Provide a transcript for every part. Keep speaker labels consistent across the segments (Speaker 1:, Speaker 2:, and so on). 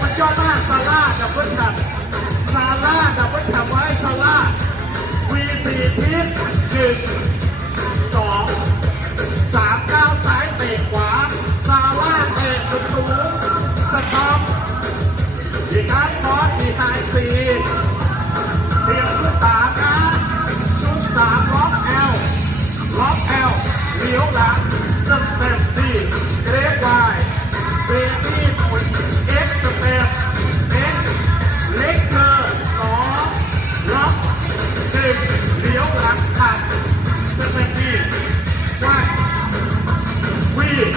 Speaker 1: มันยอดมากซาร่าดับเบิลแท็บซาร่าดับเบิลแท็บไว้ซาร่าวีสี่ทิศหนึ่ง เลี้ยวหลังผ่านเส้นที่ววิ่ง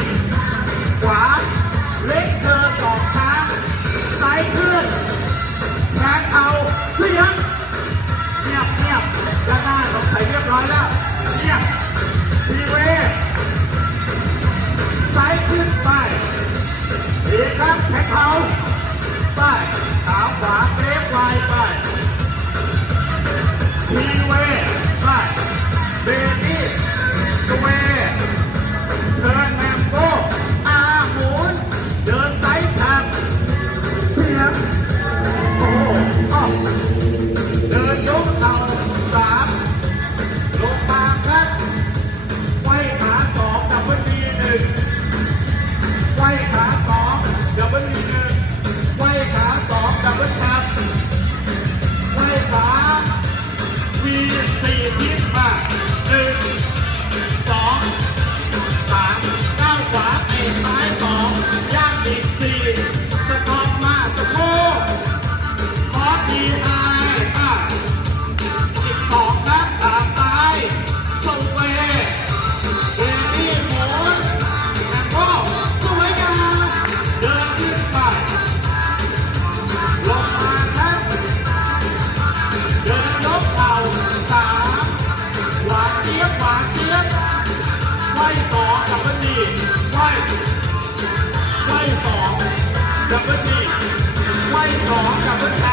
Speaker 1: ขวาเล็กเธอสองท้ายเคลื่นแทงเอาเสียงเงียบเงียบด้าหน้าสงสัยเรียบร้อยแล้วเงียบทีเวซ้ายขึ้นไปดีครับแทงเขาไปขา ไม่สองดับเบิลดีไม่สองดับเบิล